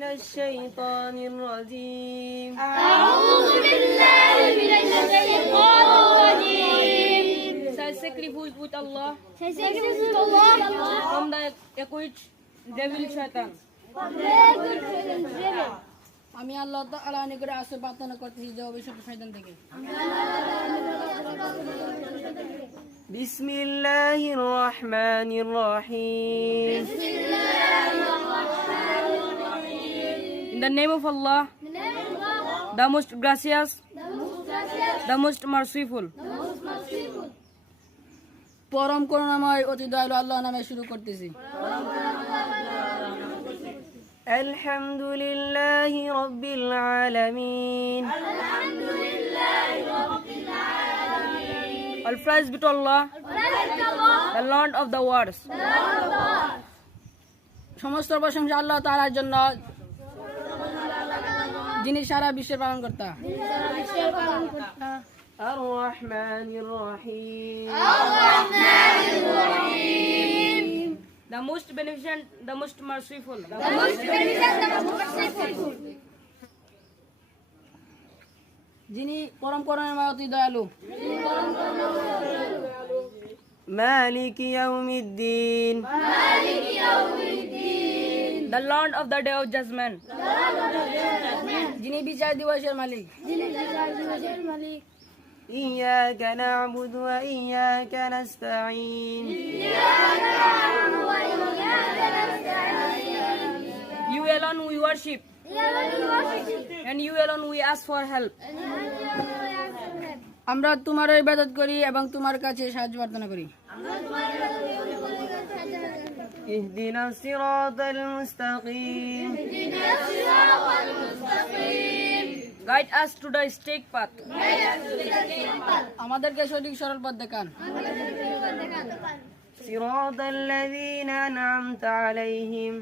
من الشيطان الرجيم. أعوذ بالله من الشيطان الرجيم. Shall sacrifice with Allah From from the accursed devil Shaitan. আমি আল্লাহ তাআলার নিকটে আশ্রয় প্রার্থনা করতেছি যে অভিশপ্ত শয়তান থেকে। بسم الله الرحمن الرحيم. In the name of Allah, the most gracious, the most merciful. পরম করুণাময় অতি দয়ালু আল্লাহর নামে শুরু করতেছি। الحمد لله رب العالمين. All praise be to Allah, the Lord of the worlds. সমস্ত প্রশংসা আল্লাহ তাআলার জন্য, যিনি সারা বিশ্বের পালনকর্তা। الرحمن الرحيم. The most beneficent, the most merciful. যিনি পরম করুণাময় অতি দয়ালু। مالك يوم الدين. The Lord of the day of judgment. যিনি বিচার দিবসের মালিক। إياك نعبد وإياك نستعين. You alone we worship, and you alone we ask for help. আমরা তোমার ইবাদত করি এবং তোমার কাছে সাহায্য প্রার্থনা করি। اهدنا الصراط المستقيم. Guide us to the straight path. আমাদেরকে সঠিক সরল পথ দেখান। صراط الذين أنعمت عليهم.